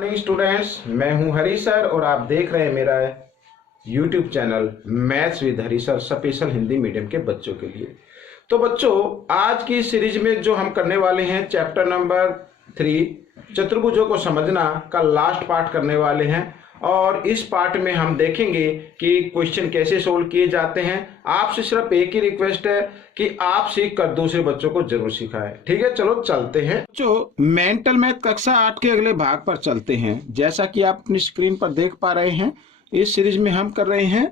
Morning students, मैं हूं हरी sir और आप देख रहे हैं मेरा YouTube channel maths with Hari sir special Hindi medium के बच्चों के लिए। तो बच्चों, आज की सीरीज में जो हम करने वाले हैं चैप्टर नंबर 3 चतुर्भुजों को समझना का लास्ट पार्ट करने वाले हैं और इस पार्ट में हम देखेंगे कि क्वेश्चन कैसे सोल्व किए जाते हैं। आपसे सिर्फ एक ही रिक्वेस्ट है कि आप सीख कर दूसरे बच्चों को जरूर सिखाएं। ठीक है, चलो चलते हैं। जो मेंटल मैथ कक्षा 8 के अगले भाग पर चलते हैं। जैसा कि आप अपनी स्क्रीन पर देख पा रहे हैं, इस सीरीज में हम कर रहे हैं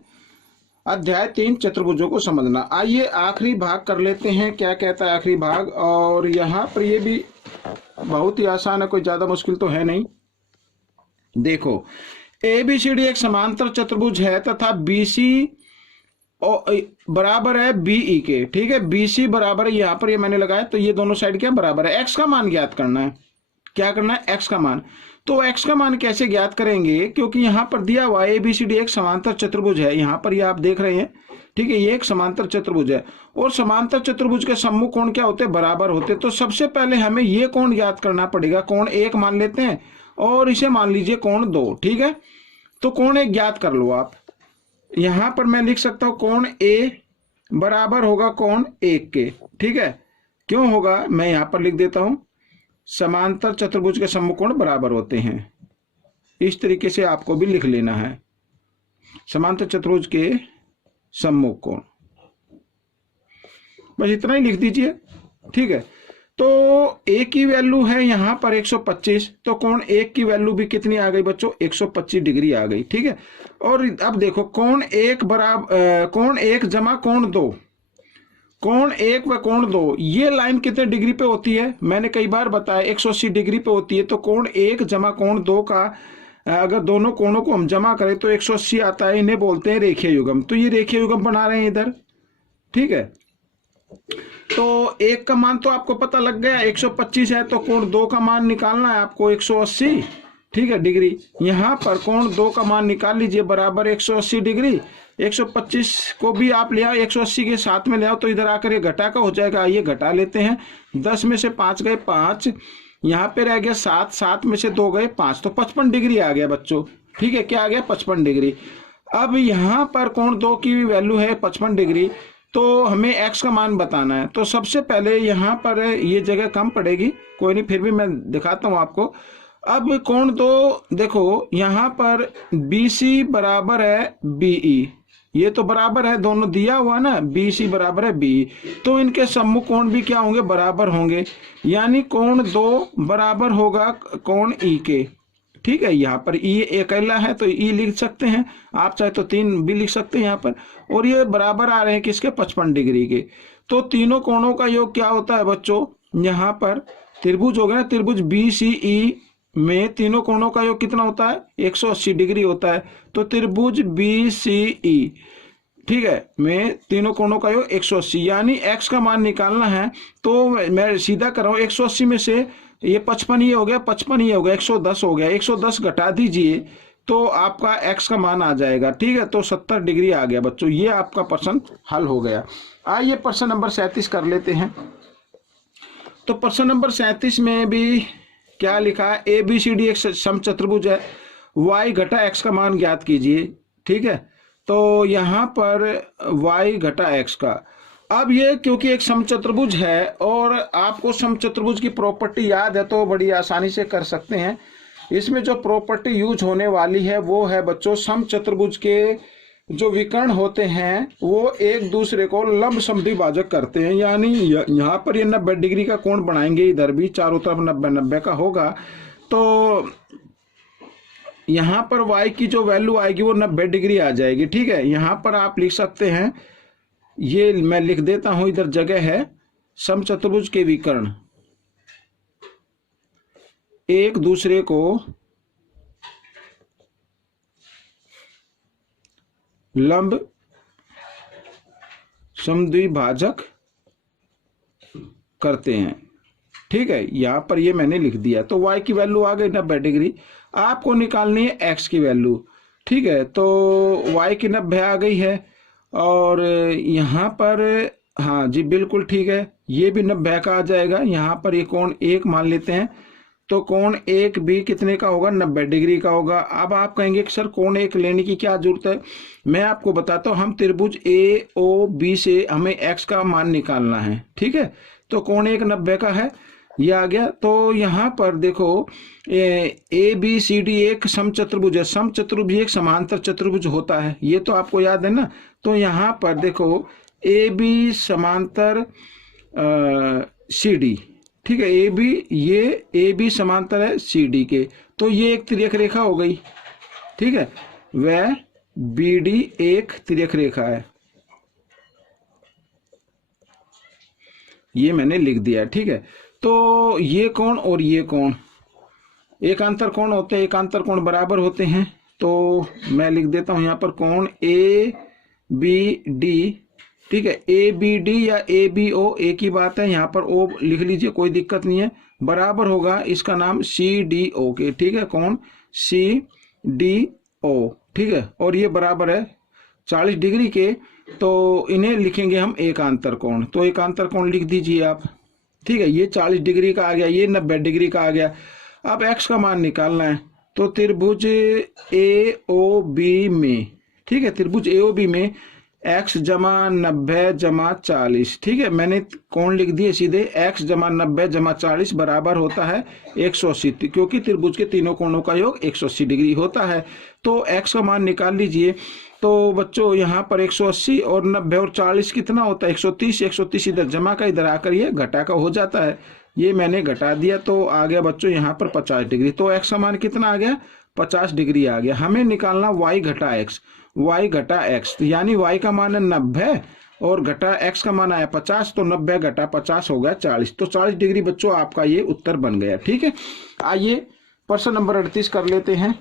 अध्याय 3 चतुर्भुजों को समझना। आइए आखिरी भाग कर लेते हैं, क्या कहता है आखिरी भाग। और यहाँ पर ये भी बहुत ही आसान है, कोई ज्यादा मुश्किल तो है नहीं। देखो, ABCD एक समांतर चतुर्भुज है तथा BC बराबर है BE के। ठीक है, BC बराबर है, यहाँ पर ये मैंने लगाया तो ये दोनों साइड क्या बराबर है। X का मान ज्ञात करना है। क्या करना है? X का मान। तो X का मान कैसे ज्ञात करेंगे, क्योंकि यहाँ पर दिया हुआ ABCD एक समांतर चतुर्भुज है। यहाँ पर ये आप देख रहे हैं, ठीक है, ये एक समांतर चतुर्भुज है और समांतर चतुर्भुज के सम्मुख कोण क्या होते हैं? बराबर होते। तो सबसे पहले हमें ये कोण ज्ञात करना पड़ेगा। कोण 1 मान लेते हैं और इसे मान लीजिए कोण 2। ठीक है, तो कोण 1 ज्ञात कर लो आप। यहां पर मैं लिख सकता हूं कोण A बराबर होगा कोण 1 के। ठीक है, क्यों होगा मैं यहां पर लिख देता हूं, समांतर चतुर्भुज के सम्मुख कोण बराबर होते हैं। इस तरीके से आपको भी लिख लेना है, समांतर चतुर्भुज के सम्मुख कोण, बस इतना ही लिख दीजिए। ठीक है, तो A की वैल्यू है यहाँ पर 125, तो कोण 1 की वैल्यू भी कितनी आ गई बच्चों? 125 डिग्री आ गई। ठीक है, और अब देखो कोण 1 बराबर कोण 1 जमा कोण 2, कोण 1 व कोण 2 ये लाइन कितने डिग्री पे होती है? मैंने कई बार बताया 180 डिग्री पे होती है। तो कोण 1 जमा कोण 2 का अगर दोनों कोणों को हम जमा करें तो 180 आता है। इन्हें बोलते हैं रेखीय युग्म। तो ये रेखीय युग्म बना रहे हैं इधर। ठीक है, तो 1 का मान तो आपको पता लग गया 125 है, तो कोण 2 का मान निकालना है आपको 180। ठीक है, डिग्री। यहां पर कोण 2 का मान निकाल लीजिए, बराबर 180 डिग्री। 125 को भी आप ले आओ 180 के साथ में ले आओ तो इधर आकर ये घटा का हो जाएगा। आइए घटा लेते हैं। 10 में से 5 गए 5, यहाँ पे रह गया 7, 7 में से 2 गए 5, तो 55 डिग्री आ गया बच्चों। ठीक है, क्या आ गया? 55 डिग्री। अब यहाँ पर कोण 2 की वैल्यू है 55 डिग्री, तो हमें x का मान बताना है। तो सबसे पहले यहाँ पर ये जगह कम पड़ेगी, कोई नहीं, फिर भी मैं दिखाता हूँ आपको। अब कोण 2 देखो, यहाँ पर BC बराबर है BE, ये तो बराबर है, दोनों दिया हुआ ना, BC बराबर है BE, तो इनके सम्मुख कोण भी क्या होंगे? बराबर होंगे। यानी कोण 2 बराबर होगा कोण E के। ठीक है, यहाँ पर E अकेला है तो E लिख सकते हैं, आप चाहे तो 3 भी लिख सकते हैं यहाँ पर। और ये बराबर आ रहे हैं किसके? 55 डिग्री के। तो तीनों कोणों का योग क्या होता है बच्चों? यहाँ पर त्रिभुज हो गया ना, त्रिभुज BCE में तीनों कोणों का योग कितना होता है? 180 डिग्री होता है। तो त्रिभुज BCE, ठीक है, में तीनों कोणों का योग 180, यानी x का मान निकालना है। तो मैं सीधा कर रहा हूँ, 180 में से ये 55 ही हो गया, 55 ही हो गया, 110 हो गया, 110 घटा दीजिए तो आपका x का मान आ जाएगा। ठीक है, तो 70 डिग्री आ गया बच्चों। ये आपका प्रश्न हल हो गया। आइए प्रश्न नंबर 37 कर लेते हैं। तो प्रश्न नंबर 37 में भी क्या लिखा है? ABCD एक समचतुर्भुज है, y घटा x का मान ज्ञात कीजिए। ठीक है, तो यहाँ पर y घटा x का, अब ये क्योंकि एक समचतुर्भुज है और आपको समचतुर्भुज की प्रॉपर्टी याद है तो बड़ी आसानी से कर सकते हैं। इसमें जो प्रॉपर्टी यूज होने वाली है वो है बच्चों, समचतुर्भुज के जो विकर्ण होते हैं वो एक दूसरे को लंब समद्विभाजक करते हैं। यानी यहाँ पर ये 90 डिग्री का कोण बनाएंगे, इधर भी चारों तरफ 90-90 का होगा। तो यहाँ पर y की जो वैल्यू आएगी वो 90 डिग्री आ जाएगी। ठीक है, यहाँ पर आप लिख सकते हैं, ये मैं लिख देता हूं, इधर जगह है, समचतुर्भुज के विकर्ण एक दूसरे को लंब समद्विभाजक करते हैं। ठीक है, यहां पर ये मैंने लिख दिया। तो y की वैल्यू आ गई 90 डिग्री। आपको निकालनी है x की वैल्यू। ठीक है, तो y की 90 आ गई है और यहाँ पर, हाँ जी बिल्कुल ठीक है, ये भी 90 का आ जाएगा। यहाँ पर ये कोण 1 मान लेते हैं तो कोण एक भी कितने का होगा, 90 डिग्री का होगा। अब आप कहेंगे कि सर कोण एक लेने की क्या जरूरत है, मैं आपको बताता हूँ। हम त्रिभुज ए ओ बी से हमें एक्स का मान निकालना है, ठीक है। तो कोण एक 90 का है, ये आ गया। तो यहाँ पर देखो ए बी सी डी एक समचतुर्भुज है, समचतुर्भुज एक समांतर चतुर्भुज होता है, ये तो आपको याद है ना। तो यहाँ पर देखो ए बी समांतर सी डी, ठीक है, ए बी, ये ए बी समांतर है सी डी के, तो ये एक तिर्यक रेखा हो गई, ठीक है। वह बी डी एक तिर्यक रेखा है, ये मैंने लिख दिया, ठीक है। तो ये कोण और ये कोण एकांतर कोण होते हैं, एकांतर कोण बराबर होते हैं। तो मैं लिख देता हूं यहां पर कोण ए बी डी, ठीक है, ए बी डी या ए बी ओ एक ही बात है, यहाँ पर ओ लिख लीजिए, कोई दिक्कत नहीं है। बराबर होगा इसका नाम सी डी ओ के, ठीक है, कोण सी डी ओ, ठीक है। और ये बराबर है 40 डिग्री के, तो इन्हें लिखेंगे हम एकांतर कोण। तो एकांतर कोण लिख दीजिए आप, ठीक है। ये 40 डिग्री का आ गया, ये 90 डिग्री का आ गया। अब एक्स का मान निकालना है, तो त्रिभुज ए ओ बी में, ठीक है, त्रिभुज ए ओ बी में x जमा 90 जमा 40, ठीक है, मैंने कोण लिख दिए सीधे। x जमा 90 जमा 40 बराबर होता है 180, क्योंकि त्रिभुज के तीनों कोणों का योग 180 डिग्री होता है। तो x का मान निकाल लीजिए। तो बच्चों यहाँ पर 180 और 90 और 40 कितना होता है, 130। 130 इधर जमा का, इधर आकर ये घटा का हो जाता है, ये मैंने घटा दिया, तो आ गया बच्चों यहाँ पर 50 डिग्री। तो x का मान कितना आ गया, 50 डिग्री आ गया। हमें निकालना y घटा x, y घटा x, तो यानी y का मान है 90 और घटा x का मान आया 50, तो 90 घटा 50 हो गया 40। तो 40 डिग्री बच्चों आपका ये उत्तर बन गया, ठीक है। आइए प्रश्न नंबर 38 कर लेते हैं।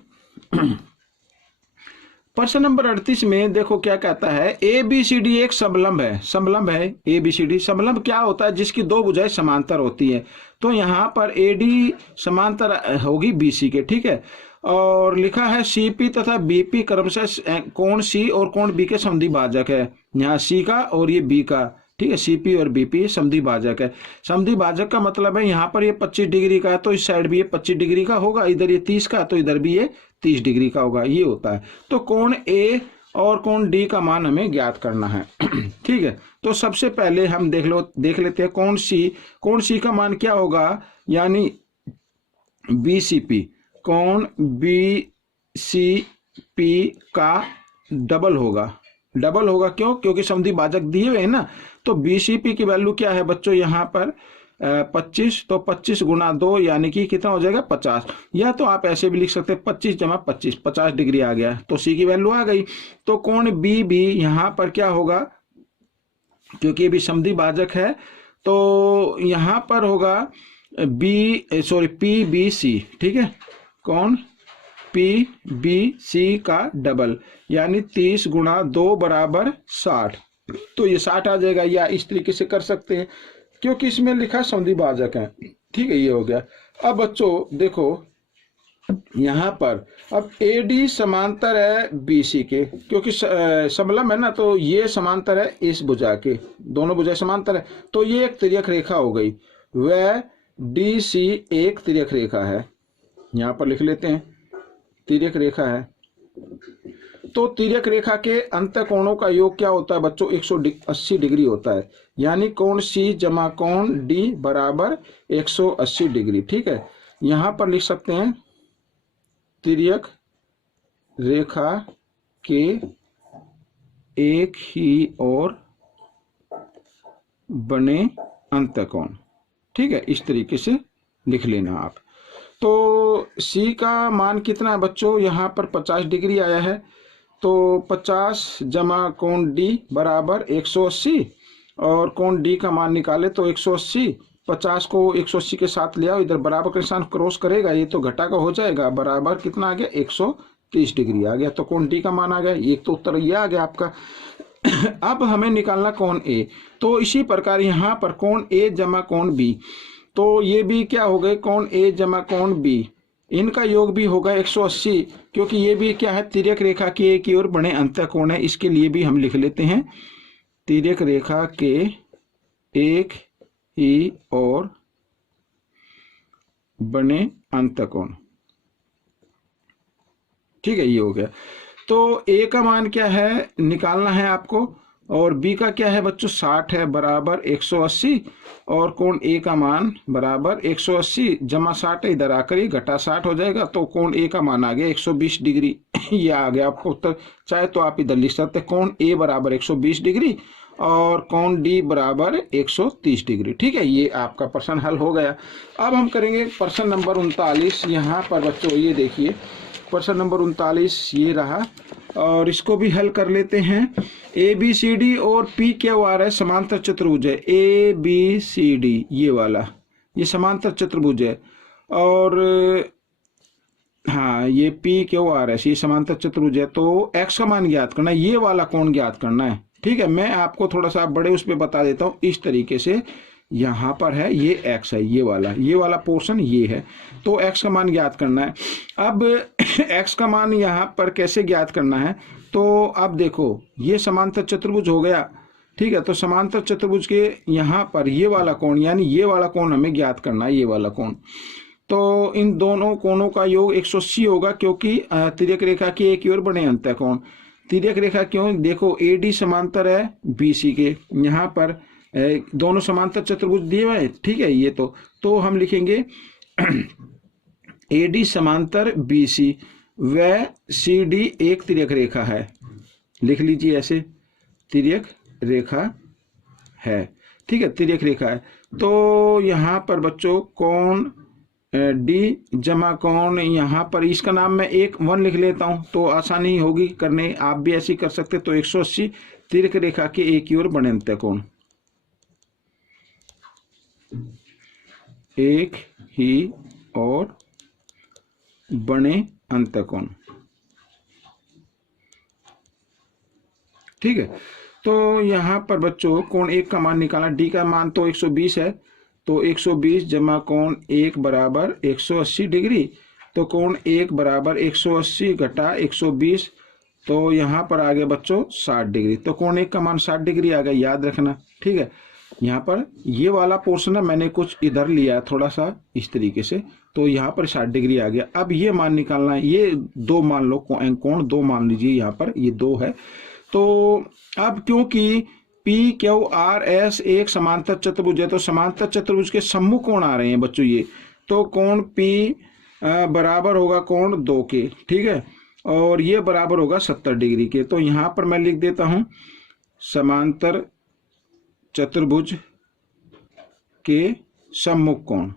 प्रश्न नंबर 38 में देखो क्या कहता है, ए बी सी डी एक समलंब है, समलंब है ए बी सी डी। समलंब क्या होता है, जिसकी दो भुजाएं समांतर होती है। तो यहाँ पर ए डी समांतर होगी बी सी के, ठीक है। और लिखा है सीपी तथा बीपी क्रमशः कोण सी और कोण बी के समद्वि भाजक है। यहाँ सी का और ये बी का, ठीक है, सीपी और बीपी समद्वि भाजक है। समद्वि भाजक का मतलब है यहाँ पर ये 25 डिग्री का है, तो इस साइड भी ये 25 डिग्री का होगा, इधर ये 30 का, तो इधर भी ये 30 डिग्री का होगा, ये होता है। तो कोण ए और कोण डी का मान हमें ज्ञात करना है, ठीक है। तो सबसे पहले हम देख लेते हैं कोण सी। कोण सी का मान क्या होगा, यानी बी सी पी, कोण बी सी पी का डबल होगा। डबल होगा क्यों, क्योंकि समद्वि भाजक दिए हुए हैं ना। तो बीसीपी की वैल्यू क्या है बच्चों, यहाँ पर 25, तो 25 गुना 2 यानी कि कितना हो जाएगा 50। या तो आप ऐसे भी लिख सकते हैं 25 जमा 25, 50 डिग्री आ गया, तो सी की वैल्यू आ गई। तो कोण बी भी यहाँ पर क्या होगा, क्योंकि ये भी समद्वि भाजक है, तो यहाँ पर होगा पी बी सी, ठीक है, कोण पी बी सी का डबल, यानी 30 गुना 2 बराबर 60, तो ये 60 आ जाएगा। या इस तरीके से कर सकते हैं, क्योंकि इसमें लिखा समद्वि भाजक है, ठीक है, ये हो गया। अब बच्चों देखो यहाँ पर, अब ए डी समांतर है बी सी के, क्योंकि समलंब है ना, तो ये समांतर है इस भुजा के, दोनों भुजा समांतर है, तो ये एक तिर्यक रेखा हो गई। वह डी सी एक तिर्यक रेखा है, यहाँ पर लिख लेते हैं तिर्यक रेखा है। तो तिर्यक रेखा के अंत कोणों का योग क्या होता है बच्चों, 180 डिग्री होता है, यानी कोण सी जमा कोण डी बराबर 180 डिग्री, ठीक है। यहां पर लिख सकते हैं तिर्यक रेखा के एक ही ओर बने अंतकोण, ठीक है, इस तरीके से लिख लेना आप। तो सी का मान कितना है बच्चों, यहाँ पर 50 डिग्री आया है, तो 50 जमा कोण डी बराबर 180, और कोण डी का मान निकाले तो 180, 50 को 180 के साथ ले आओ, इधर बराबर का निशान क्रॉस करेगा, ये तो घटा का हो जाएगा, बराबर कितना आ गया 130 डिग्री आ गया। तो कोण डी का मान आ गया, एक तो उत्तर ये आ गया आपका। अब हमें निकालना कोण ए, तो इसी प्रकार यहाँ पर कोण ए जमा कोण बी, तो ये भी क्या हो गए, कोण ए जमा कोण बी, इनका योग भी होगा 180, क्योंकि ये भी क्या है तिर्यक रेखा की एक ही ओर बने अंतःकोण है। इसके लिए भी हम लिख लेते हैं तिर्यक रेखा के एक ही ओर बने अंतकोण। ठीक है, ये हो गया। तो ए का मान क्या है निकालना है आपको, और बी का क्या है बच्चों 60 है बराबर 180, और कोण ए का मान बराबर 180 जमा 60 इधर आकर ये घटा 60 हो जाएगा, तो कोण ए का मान आ गया 120 डिग्री। ये आ गया आपको उत्तर। चाहे तो आप इधर लिख सकते हैं कोण ए बराबर 120 डिग्री और कोण डी बराबर 130 डिग्री। ठीक है, ये आपका प्रश्न हल हो गया। अब हम करेंगे प्रश्न नंबर 39। यहाँ पर बच्चों ये देखिए प्रश्न नंबर 39 ये रहा, और इसको भी हल कर लेते हैं। ए बी सी डी और पी क्यू आर है समांतर चतुर्भुज है। ए बी सी डी ये वाला ये समांतर चतुर्भुज है, और हाँ ये पी क्यू आर है ये समांतर चतुर्भुज है। तो एक्स का मान ज्ञात करना है, ये वाला कोण ज्ञात करना है। ठीक है, मैं आपको थोड़ा सा बड़े उस पर बता देता हूँ। इस तरीके से यहाँ पर है ये एक्स है, ये वाला पोर्शन ये है, तो एक्स का मान ज्ञात करना है। अब एक्स का मान यहाँ पर कैसे ज्ञात करना है, तो अब देखो ये समांतर चतुर्भुज हो गया। ठीक है, तो समांतर चतुर्भुज के यहाँ पर ये वाला कोण यानी ये वाला कोण हमें ज्ञात करना है, ये वाला कोण। तो इन दोनों कोणों का योग 180 होगा, क्योंकि तिर्यक रेखा की एक ओर बने अंतःकोण। तिर्यक रेखा क्यों, देखो ए डी समांतर है बी सी के, यहाँ पर दोनों समांतर चतुर्भुज दिए हुए हैं। ठीक है, ये तो हम लिखेंगे ए डी समांतर बी सी व सी डी एक तिर्यक रेखा है। लिख लीजिए ऐसे, तिर्यक रेखा है। ठीक है, तिर्यक रेखा है। तो यहाँ पर बच्चों कोण डी जमा कोण, यहाँ पर इसका नाम मैं 1 लिख लेता हूँ तो आसानी होगी करने, आप भी ऐसे कर सकते। तो 180 तिर्यक रेखा के एक ओर बने अंतःकोण, एक ही और बने अंतःकोण। ठीक है, तो यहाँ पर बच्चों कोण एक का मान निकालना, डी का मान तो 120 है, तो 120 जमा कोण एक बराबर 180 डिग्री। तो कोण एक बराबर 180 घटा 120, तो यहाँ पर आ गया बच्चों 60 डिग्री। तो कोण एक का मान 60 डिग्री आ गया, याद रखना। ठीक है, यहाँ पर ये वाला पोर्शन है मैंने कुछ इधर लिया थोड़ा सा इस तरीके से, तो यहाँ पर 60 डिग्री आ गया। अब ये मान निकालना है, ये 2 मान लो, कोण 2 मान लीजिए, यहाँ पर ये 2 है। तो अब क्योंकि पी क्यू आर एस एक समांतर चतुर्भुज है, तो समांतर चतुर्भुज के सम्मुख कोण आ रहे हैं बच्चों ये, तो कोण पी बराबर होगा कोण 2 के। ठीक है, और ये बराबर होगा 70 डिग्री के। तो यहाँ पर मैं लिख देता हूँ समांतर चतुर्भुज के सम्मुख कोण।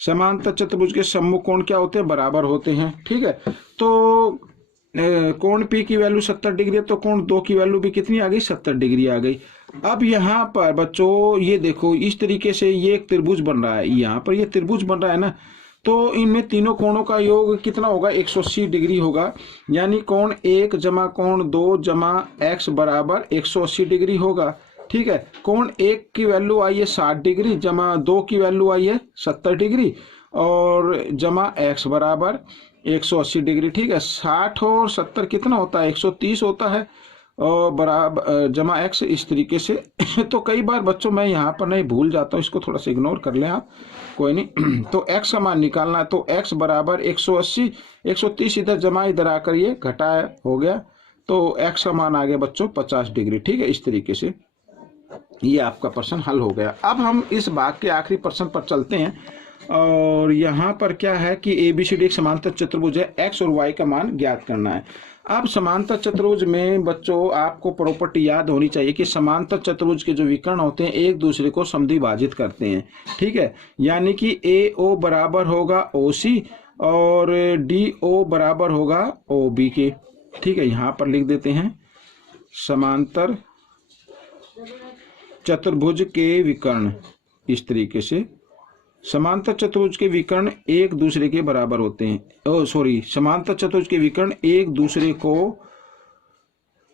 समांतर चतुर्भुज के सम्मुख कोण क्या होते हैं, बराबर होते हैं। ठीक है, तो कोण P की वैल्यू 70 डिग्री है, तो कोण 2 की वैल्यू भी कितनी आ गई, 70 डिग्री आ गई। अब यहाँ पर बच्चों ये देखो इस तरीके से ये एक त्रिभुज बन रहा है, यहाँ पर ये त्रिभुज बन रहा है ना, तो इनमें तीनों कोणों का योग कितना होगा, 180 डिग्री होगा। यानी कोण 1 जमा कोण 2 जमा x बराबर 180 डिग्री होगा। ठीक है, कोण 1 की वैल्यू आई है 60 डिग्री जमा 2 की वैल्यू आई है 70 डिग्री और जमा x बराबर 180 डिग्री। ठीक है, 60 और 70 कितना होता है, 130 होता है, और बराबर जमा x इस तरीके से। तो कई बार बच्चों मैं यहाँ पर नहीं भूल जाता हूँ, इसको थोड़ा सा इग्नोर कर लें आप, कोई नहीं। तो x का मान निकालना है, तो x बराबर 180, 130 इधर जमा इधर आकर ये घटा हो गया, तो x का मान आ गया बच्चों 50 डिग्री। ठीक है, इस तरीके से ये आपका प्रश्न हल हो गया। अब हम इस भाग के आखिरी प्रश्न पर चलते हैं, और यहाँ पर क्या है कि ABCD एक समांतर चतुर्भुज है, x और y का मान ज्ञात करना है। अब समांतर चतुर्भुज में बच्चों आपको प्रॉपर्टी याद होनी चाहिए कि समांतर चतुर्भुज के जो विकर्ण होते हैं एक दूसरे को समद्विभाजित करते हैं। ठीक है, यानी कि AO बराबर होगा OC और DO बराबर होगा OB के। ठीक है, यहाँ पर लिख देते हैं समांतर चतुर्भुज के विकर्ण, इस तरीके से समांतर चतुर्भुज के विकर्ण एक दूसरे के बराबर होते हैं। समांतर चतुर्भुज के विकर्ण एक दूसरे को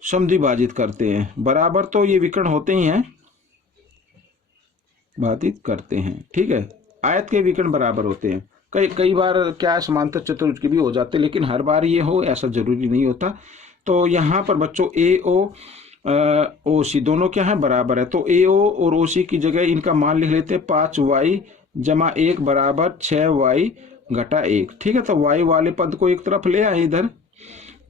समद्विभाजित करते हैं। बराबर तो ये विकर्ण होते ही हैं, भाजित करते हैं। ठीक है, आयत के विकर्ण बराबर होते हैं। कई बार क्या समांतर चतुर्भुज के भी हो जाते हैं, लेकिन हर बार ये हो ऐसा जरूरी नहीं होता। तो यहाँ पर बच्चों AO OC दोनों क्या है, बराबर है। तो AO और OC की जगह इनका मान लिख लेते हैं 5y जमा 1 बराबर 6y घटा 1। ठीक है, तो y वाले पद को एक तरफ ले आए इधर,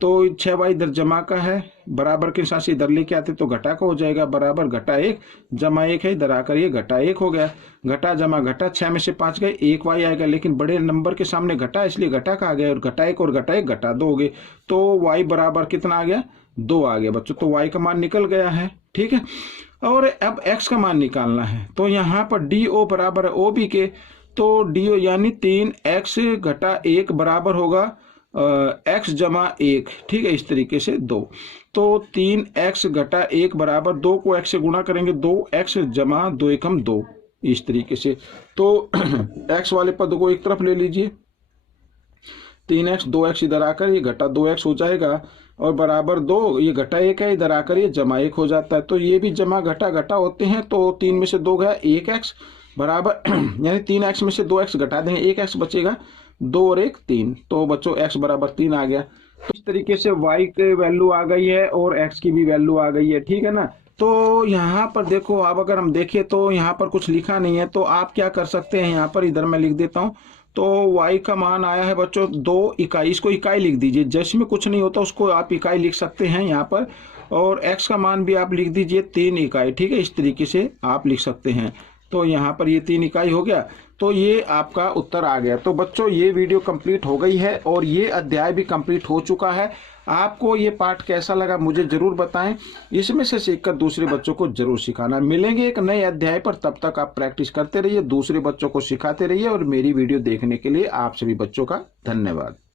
तो 6y इधर जमा का है, बराबर के साथ इधर लेके आते तो घटा का हो जाएगा, बराबर घटा 1 जमा 1 है, इधर आकर ये घटा 1 हो गया। घटा जमा घटा, 6 में से 5 गए, 1y आएगा, लेकिन बड़े नंबर के सामने घटा इसलिए घटा का आ गया, और घटा 1 और घटा 1 घटा 2 हो गए, तो y बराबर कितना आ गया, 2 आ गया बच्चों। तो y का मान निकल गया है। ठीक है, और अब x का मान निकालना है, तो यहाँ पर DO बराबर है OB के, तो DO यानी 3x घटा 1 बराबर होगा x जमा 1। ठीक है, इस तरीके से 2, तो 3x घटा 1 बराबर 2 को x से गुणा करेंगे, 2x जमा 2 एकम 2, इस तरीके से। तो x वाले पद को एक तरफ ले लीजिए, 3x 2x इधर आकर ये घटा 2x हो जाएगा, और बराबर 2, ये घटा 1 है, इधर आकर ये जमा 1 हो जाता है, तो ये भी जमा घटा घटा होते हैं, तो 3 में से 2 गया 1x बराबर यानी 3x में से 2x घटा देंगे, 1x बचेगा, 2 और 1 3, तो बच्चों x बराबर 3 आ गया। तो इस तरीके से y की वैल्यू आ गई है और x की भी वैल्यू आ गई है। ठीक है ना, तो यहाँ पर देखो, अब अगर हम देखें तो यहाँ पर कुछ लिखा नहीं है, तो आप क्या कर सकते हैं, यहाँ पर इधर मैं लिख देता हूँ, तो y का मान आया है बच्चों 2 इकाई, इसको इकाई लिख दीजिए, जिसमें कुछ नहीं होता उसको आप इकाई लिख सकते हैं यहाँ पर, और x का मान भी आप लिख दीजिए 3 इकाई। ठीक है, इस तरीके से आप लिख सकते हैं, तो यहाँ पर ये 3 इकाई हो गया, तो ये आपका उत्तर आ गया। तो बच्चों ये वीडियो कंप्लीट हो गई है और ये अध्याय भी कंप्लीट हो चुका है। आपको ये पाठ कैसा लगा मुझे जरूर बताएं, इसमें से सीखकर दूसरे बच्चों को जरूर सिखाना। मिलेंगे एक नए अध्याय पर, तब तक आप प्रैक्टिस करते रहिए, दूसरे बच्चों को सिखाते रहिए, और मेरी वीडियो देखने के लिए आप सभी बच्चों का धन्यवाद।